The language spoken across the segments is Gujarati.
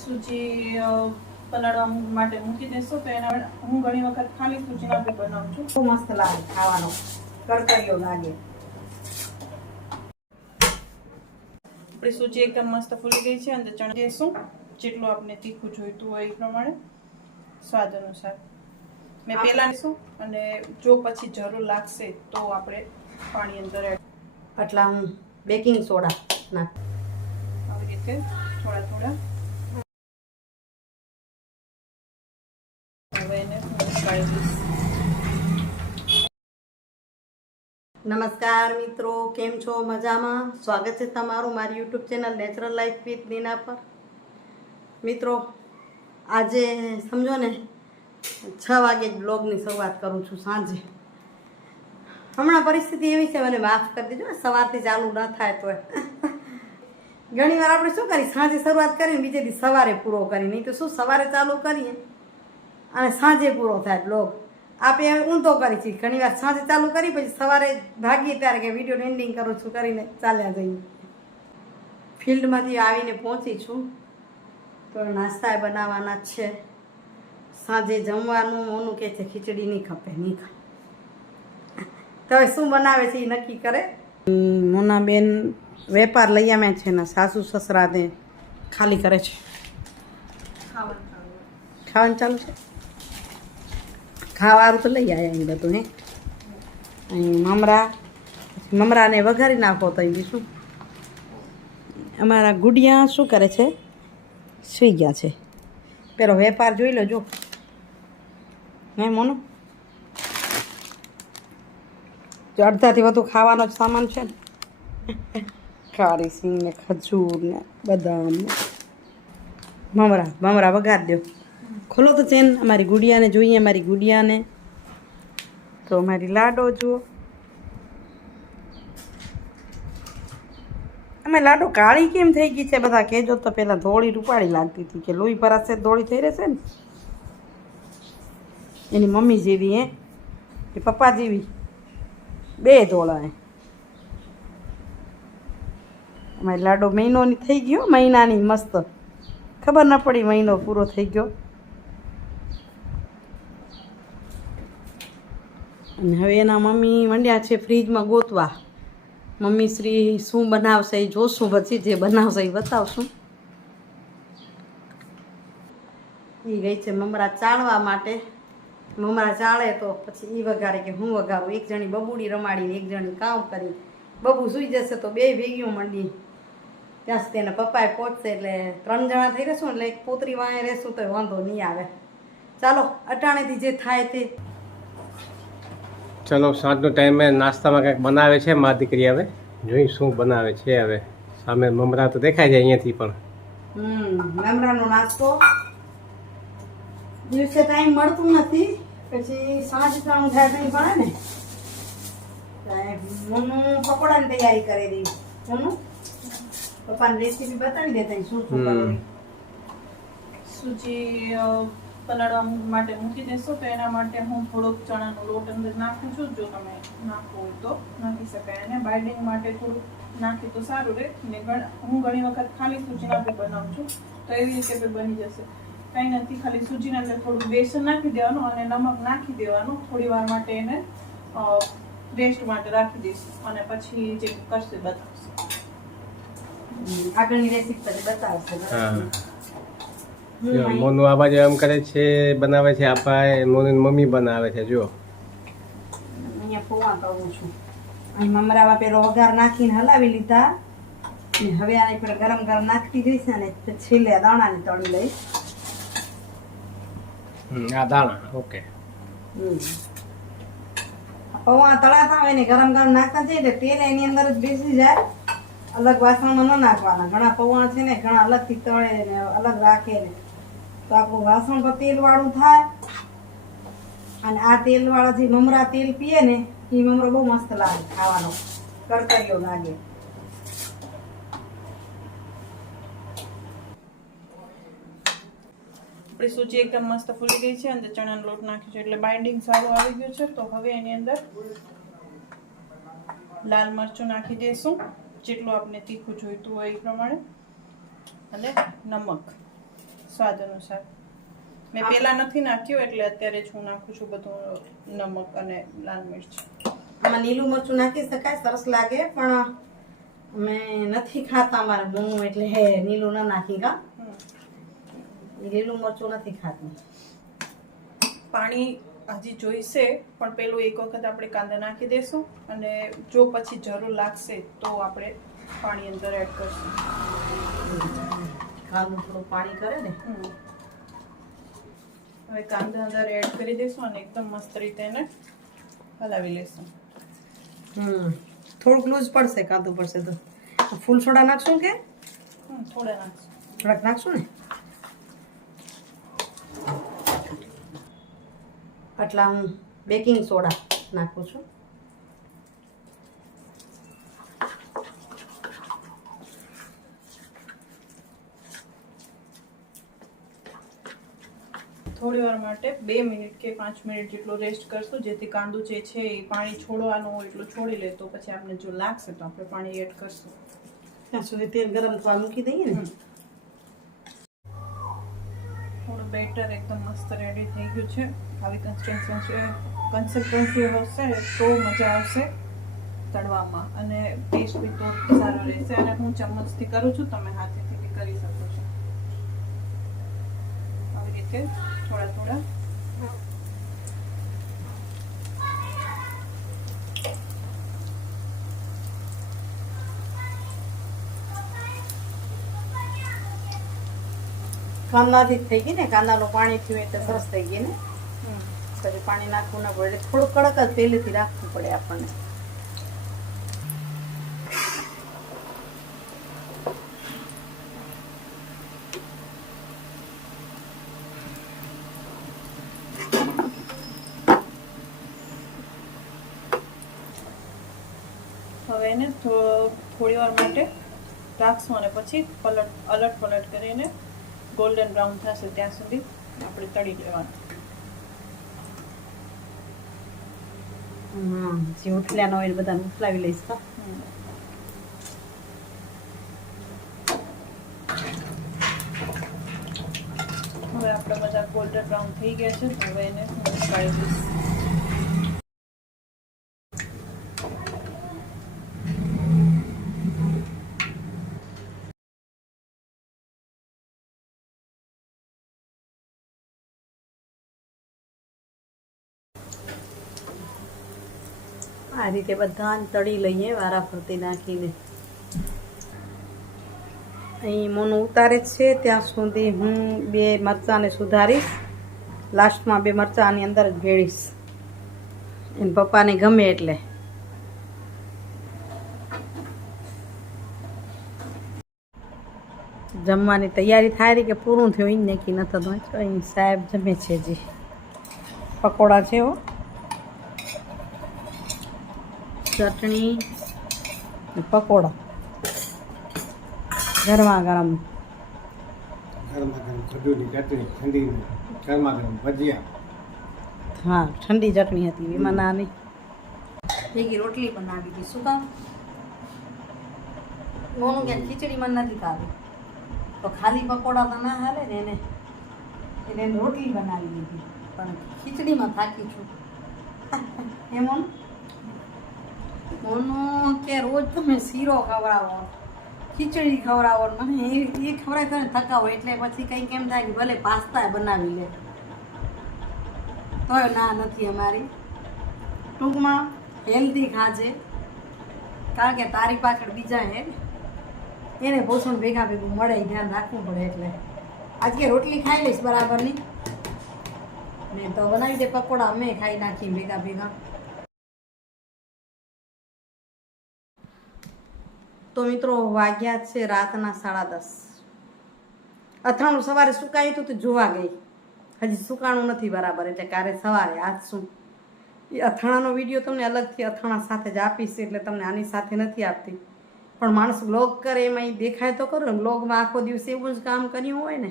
સૂજી પલાળવા માટે મૂકી દેશો તો એના હું ઘણી વખત ખાલી સૂજીના બી બનાવું છું. બહુ મસ્ત લાગે ખાવાનો, કરકરીઓ લાગે. આપણી સૂજી એકદમ મસ્ત ફૂલી ગઈ છે. અંદર ચણા દેશું જેટલું આપણે તીખું જોઈતું હોય એ પ્રમાણે સ્વાદ અનુસાર. મેં પહેલા દેશું અને જો પછી જરૂર લાગશે તો આપણે પાણી અંદર એડ. આટલા હું બેકિંગ સોડા નાખ. આવી રીતે થોડા થોડા. હવે એને ઉકાળી દઈશ. નમસ્કાર મિત્રો, કેમ છો? મજામાં? સ્વાગત છે તમારું મારી YouTube channel natural life with Neena પર. મિત્રો આજે સમજો ને 6 વાગે જ બ્લોગની શરૂઆત કરું છું સાંજે. હમણાં પરિસ્થિતિ એવી છે, મને માફ કરી દેજો, સવારથી ચાલુ ન થાય તો. ઘણી વાર આપણે શું કરીએ, સાંજે શરૂઆત કરીને બીજે દી સવારે પૂરો કરીએ. નહીં તો શું, સવારે ચાલુ કરીએ અને સાંજે પૂરો થાય બ્લોગ. આપણે ઊંધો કરી છીએ, ઘણી વાર સાંજે ચાલુ કરી પછી સવારે ભાગીએ ત્યારે કે વિડીયોનું એન્ડિંગ કરું છું કરીને ચાલ્યા જઈએ. ફિલ્ડમાંથી આવીને પહોંચી છું તો નાસ્તા બનાવવાના છે. સાંજે જમવાનું મોનું કહે છે ખીચડી નહીં ખપે, નહીં ખપે. તો હવે શું બનાવે છે એ નક્કી કરે. મોનાબેન વેપાર લઈ આવ્યા છે ને સાસુ સસરાને ખાલી કરે છે. ખાવાનું ચાલુ છે. ખાવાનું તો લઈ આવ્યા અહીં બધું. હે અહીં મમરાને વઘારી નાખો તો એ શું. અમારા ગુડિયા શું કરે છે? સૂઈ ગયા છે. પેલો વેપાર જોઈ લો, જો હે મોનો, જો અડધાથી વધુ ખાવાનો જ સામાન છે ને. કાળી સિંગ ને ખજૂર ને બદામ ને મમરા વઘાર દો. ખોલો તો ચેન, અમારી ગુડિયાને જોઈએ. અમારી ગુડિયાને તો અમારી લાડો જુઓ. અમે લાડો કાળી કેમ થઈ ગઈ છે બધા કહેજો તો. પહેલાં ધોળી રૂપાળી લાગતી હતી, કે લોહી ભરાશે ધોળી થઈ રહેશે ને. એની મમ્મી જેવી, હે એ પપ્પા જેવી, બે ધોળા. અમારી લાડો મહિનોની થઈ ગયો, મહિનાની મસ્ત, ખબર ન પડી મહિનો પૂરો થઈ ગયો. અને હવે એના મમ્મી મંડ્યા છે ફ્રીજમાં ગોતવા. મમ્મી શ્રી શું બનાવશે એ જોશું, પછી જે બનાવશે એ બતાવશું. એ ગઈ છે મમરા ચાળવા માટે. મમરા ચાળે તો પછી એ વઘારે કે હું વઘારું. એક જણી બબુડી રમાડીને એક જણી કામ કરી. બબુ સૂઈ જશે તો બે ભેગીઓ મંડી. ત્યાં સુધી એના પપ્પાએ પહોંચશે એટલે 3 જણા થઈ રહેશું, એટલે એક પોતરી વાંહે રહેશું તો વાંધો નહીં આવે. ચાલો અટાણેથી જે થાય તે. ચલો સાંજનો ટાઈમે નાસ્તામાં કંઈક બનાવે છે મારી દીકરી. હવે જોઈ શું બનાવે છે. હવે સામે મમરા તો દેખાય છે અહીંયાથી પણ. મમરાનો નાસ્તો દિવસે ટાઈમ મળતું નથી, પછી સાંજ ટાણું થાય કંઈ પડે ને. મોનું પકોડાની તૈયારી કરી દઈ. મોનું પપ્પાની રેસીપી બતાવી દેતા શું શું કરવું. સૂજી પલાળવા માટે મૂકી દેશો તો એના માટે હું થોડોક ચણાનો લોટ અંદર નાખું છું. જો તમે નાખવો હોય તો નાખી શકાય. અને બાઇન્ડિંગ માટે થોડુંક નાખી તો સારું રહે. ને હું ઘણી વખત ખાલી સૂજીના બી બનાવું છું તો એવી રીતે બી બની જશે. કંઈ નથી, ખાલી સૂજીના અંદર થોડું બેસન નાખી દેવાનું અને નમક નાખી દેવાનું. થોડી વાર માટે એને રેસ્ટ માટે રાખી દઈશું અને પછી જે કરશે બતાવશે. આગળની રેસીપી પછી બતાવશે. મોનું આ બાજુ એમ કરે છે, બનાવે છે. આપા મોની મમ્મી બનાવે છે. જો અહીંયા પૌવા કરું છું. અહીં મમરામાં પેલો વઘાર નાખીને હલાવી લીધા. હવે આની પર ગરમ ગરમ નાખતી જઈશ ને છેલ્લે દાણાની તળી લઈશ. આ દાણા ઓકે. પૌવા તળાતા હોય ને ગરમ ગરમ નાખતા જઈએ એટલે તેલ એની અંદર જ બેસી જાય. અલગ વાસણમાં ન નાખવાના. ઘણા પૌવા છે ને ઘણા અલગથી તળે ને અલગ રાખે ને, તો આપણું વાસણ પર તેલ વાળું થાય. અને આ તેલ વાળા જે મમરા તેલ પીએ ને એ મમરો બહુ મસ્ત લાગે ખાવાનો, કરકરીઓ લાગે. આપણી સૂજી એકદમ મસ્ત ફૂલી ગઈ છે. અંદર ચણાનો લોટ નાખ્યો છે એટલે બાઇન્ડિંગ સારું આવી ગયું છે. તો હવે એની અંદર લાલ મરચું નાખી દઈશું જેટલું આપણે તીખું જોઈતું હોય એ પ્રમાણે, અને નમક. સ્વાદ અનુસાર. મેં પહેલા નથી નાખ્યું એટલે અત્યારે જ હું નાખું છું બધું નમક અને લાલ મિર્ચ. આમાં લીલું મરચું નાખી શકાય, સરસ લાગે, પણ મેં નથી ખાતા મારે હું, એટલે હે લીલું ના નાખી કા. લીલું મરચું નથી ખાતી. પાણી હજી જોઈશે, પણ પેલું એક વખત આપણે કાંદા નાખી દેશું અને જો પછી જરૂર લાગશે તો આપણે પાણી અંદર એડ કરશું. કાંદું થોડું પાણી કરે ને. હવે કાંદા અંદર એડ કરી દઈશું અને એકદમ મસ્ત રીતે એને હલાવી લઈશું. થોડુંક લૂઝ પડશે, કાંદું પડશે તો. ફૂલ સોડા નાખશું કે થોડા નાખશું? થોડાક નાખશું ને. આટલા હું બેકિંગ સોડા નાખું છું. થોડી વાર માટે 2 મિનિટ કે 5 મિનિટ જેટલો રેસ્ટ કરશું, જેથી કાંદું જે છે એ પાણી છોડવાનું હોય એટલું છોડી લે. તો પછી આપણે જો લાગશે તો આપણે પાણી એડ કરશું. ત્યાં સુધી તેલ ગરમ થવા મૂકી દઈએ ને. થોડું બેટર એકદમ મસ્ત રેડી થઈ ગયું છે. આવી કન્સિસ્ટન્સી હશે તો મજા આવશે તળવામાં અને ટેસ્ટ બી તો સારો રહેશે. અને હું ચમચથી કરું છું, તમે હાથેથી બી કરી શકો છો. આવી રીતે થોડા થોડા કાંદાથી જ થઈ ગઈ ને, કાંદાનું પાણી થયું એટલે સરસ થઈ ગઈ ને. પછી પાણી નાખવું ના પડે, થોડું કડક જ પહેલેથી રાખવું પડે આપણને. હવે એને થોડી વાર માટે રાખશું અને પછી અલટ પલટ કરીને ગોલ્ડન બ્રાઉન થશે ત્યાં સુધી આપણે તળી લેવાનું. જે ઉથલાનો હોય બધાને ઉથલાવી લઈશ તો. હવે આપણે બધા ગોલ્ડન બ્રાઉન થઈ ગયા છે. હવે એને હું કાઢી દઈશ. આ રીતે બધા તળી લઈએ વારા ફરતી નાખીને. અહીં મોનું ઉતારે જ છે ત્યાં સુધી હું 2 મરચાંને સુધારીશ. લાસ્ટમાં 2 મરચાં આની અંદર જ ભેળીશ, એને પપ્પાને ગમે એટલે. જમવાની તૈયારી થાય રહી કે પૂરું થયું એ નક્કી નતો. અહીં સાહેબ જમે છે. જી પકોડા છે હો, ચટણી પકોડા ગરમા ગરમ. ખજૂરની ચટણી, ઠંડી ગરમા ગરમ ભજીયા. હા, ઠંડી ચટણી હતી એમાં નાની. ભેગી રોટલી બનાવી હતી. શું કામ મોનું કે ખીચડી મને નથી ખાવી, તો ખાલી પકોડા તો ના હાલે ને. એને રોટલી બનાવી દીધી, પણ ખીચડીમાં થાકી છું. એમ મોનું કે રોજ તમે શીરો ખવડાવો, ખીચડી ખવડાવો, મને એ ખવડાય તો થકાવો. એટલે પછી કંઈક એમ થાય કે ભલે પાસ્તા બનાવી લે, તોય ના નથી અમારી. ટૂંકમાં હેલ્ધી ખાજે, કારણ કે તારી પાછળ બીજા હે, એને પોષણ ભેગા ભેગું મળે, ધ્યાન રાખવું પડે. એટલે આજે રોટલી ખાઈ લઈશ બરાબરની ને, તો બનાવી દે પકોડા અમે ખાઈ નાખીએ ભેગા ભેગા. તો મિત્રો વાગ્યા છે રાતના 10:30. અથાણું સવારે સુકાયું હતું તો જોવા ગઈ, હજી સુકાણું નથી બરાબર. એટલે કાલે સવારે આજ શું એ અથાણાનો વિડીયો તમને અલગથી અથાણા સાથે જ આપીશ, એટલે તમને આની સાથે નથી આપતી. પણ માણસ વ્લોગ કરે એમાં એ દેખાય તો ખરું ને. વ્લોગમાં આખો દિવસ એવું જ કામ કર્યું હોય ને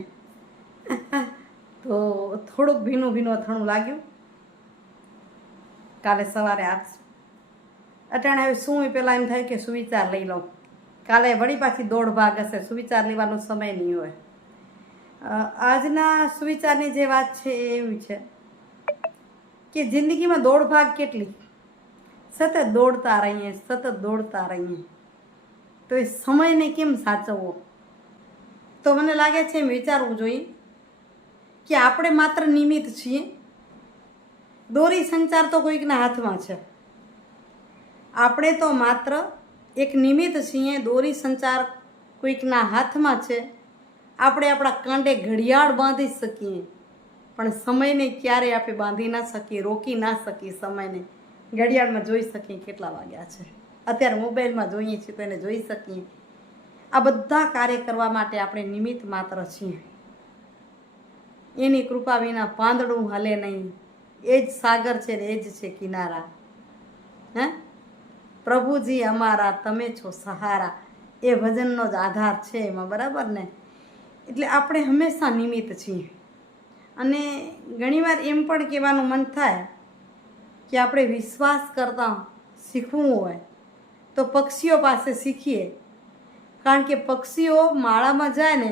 તો થોડુંક ભીનું ભીનું અથાણું લાગ્યું. કાલે સવારે આજ અટાણે હવે શું પહેલાં એમ થાય કે સુવિચાર લઈ લઉં. કાલે વળી પાછી દોઢ ભાગ હશે, સુવિચાર લેવાનો સમય નહીં હોય. આજના સુવિચારની જે વાત છે એ એવી છે કે જિંદગીમાં દોડભાગ કેટલી, સતત દોડતા રહીએ તો એ સમયને કેમ સાચવવો. તો મને લાગે છે એમ વિચારવું જોઈએ કે આપણે માત્ર નિમિત્ત છીએ. દોરી સંચાર તો કોઈકના હાથમાં છે, આપણે તો માત્ર એક નિમિત્ત છીએ. દોરી સંચાર કોઈકના હાથમાં છે. આપણે આપણા કાંડે ઘડિયાળ બાંધી શકીએ પણ સમયને ક્યારેય આપણે બાંધી ના શકીએ, રોકી ના શકીએ. સમયને ઘડિયાળમાં જોઈ શકીએ કેટલા વાગ્યા છે. અત્યારે મોબાઈલમાં જોઈએ છીએ તો એને જોઈ શકીએ. આ બધા કાર્ય કરવા માટે આપણે નિમિત્ત માત્ર છીએ. એની કૃપા વિના પાંદડું હલે નહીં. એ જ સાગર છે ને એ જ છે કિનારા. હે પ્રભુજી અમારા તમે છો સહારા, એ ભજનનો જ આધાર છે એમાં, બરાબર ને. એટલે આપણે હંમેશા નિમિત્ત છીએ. અને ઘણીવાર એમ પણ કહેવાનું મન થાય કે આપણે વિશ્વાસ કરતાં શીખવું હોય તો પક્ષીઓ પાસે શીખીએ. કારણ કે પક્ષીઓ માળામાં જાય ને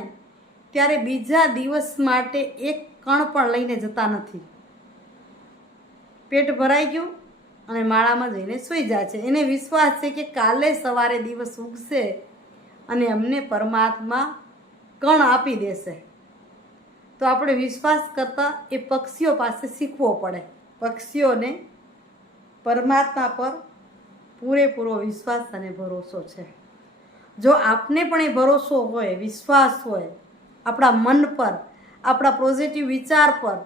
ત્યારે બીજા દિવસ માટે એક કણ પણ લઈને જતા નથી. પેટ ભરાઈ ગયું અને માળામાં જઈને સૂઈ જાય છે. એને વિશ્વાસ છે કે કાલે સવારે દિવસ ઉગશે અને અમને પરમાત્મા કણ આપી દેશે. તો આપણે વિશ્વાસ કરતાં એ પક્ષીઓ પાસે શીખવો પડે. પક્ષીઓને પરમાત્મા પર પૂરેપૂરો વિશ્વાસ અને ભરોસો છે. જો આપને પણ એ ભરોસો હોય, વિશ્વાસ હોય આપણા મન પર, આપણા પોઝિટિવ વિચાર પર,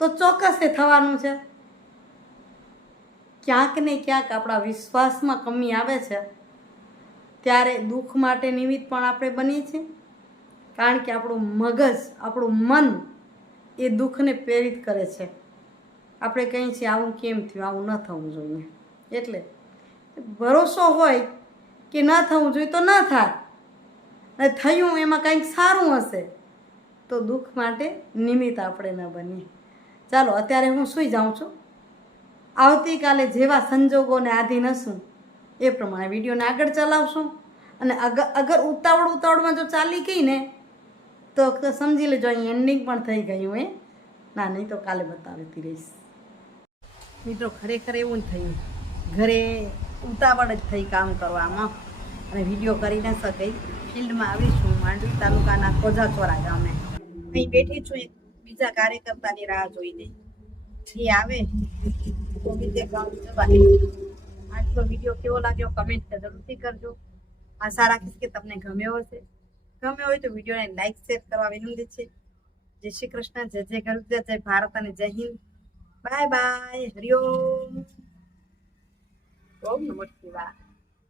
તો ચોક્કસ એ થવાનું છે. ક્યાંક ને ક્યાંક આપણા વિશ્વાસમાં કમી આવે છે ત્યારે દુઃખ માટે નિમિત્ત પણ આપણે બનીએ છીએ. કારણ કે આપણું મગજ, આપણું મન એ દુઃખને પ્રેરિત કરે છે. આપણે કહીએ છીએ આવું કેમ થયું, આવું ન થવું જોઈએ. એટલે ભરોસો હોય કે ન થવું જોઈએ તો ન થાય, અને થયું એમાં કંઈક સારું હશે તો દુઃખ માટે નિમિત્ત આપણે ન બનીએ. ચાલો અત્યારે હું સૂઈ જાઉં છું. આવતીકાલે જેવા સંજોગોને આધીન હશું એ પ્રમાણે વિડીયોને આગળ ચલાવશું. અને અગર ઉતાવળમાં જો ચાલી ગઈ ને તો સમજી લેજો અહીં એન્ડિંગ પણ થઈ ગયું. ના નહીં તો કાલે બતાવતી રહીશ. મિત્રો ખરેખર એવું જ થયું, ઘરે ઉતાવળ જ થઈ કામ કરવામાં અને વિડીયો કરી ન શકાય. ફિલ્ડમાં આવીશું માંડવી તાલુકાના કોઝાચોરા ગામે. અહીં બેઠી છું એક બીજા કાર્યકર્તાની રાહ જોઈને. એ આવે તો બીજે ગામ જવાની. આજનો વિડીયો કેવો લાગ્યો કમેન્ટ જરૂરથી કરજો. આશા રાખીશ કે તમને ગમ્યો હશે. ગમ્યો હોય તો વિડીયોને લાઈક શેર કરવા વિનંતી છે. જય શ્રી કૃષ્ણ, જય જય ગરુડ, જય ભારત અને જય હિન્દ. Bye bye. હરિઓમ. ઓમ નમઃ શિવાય.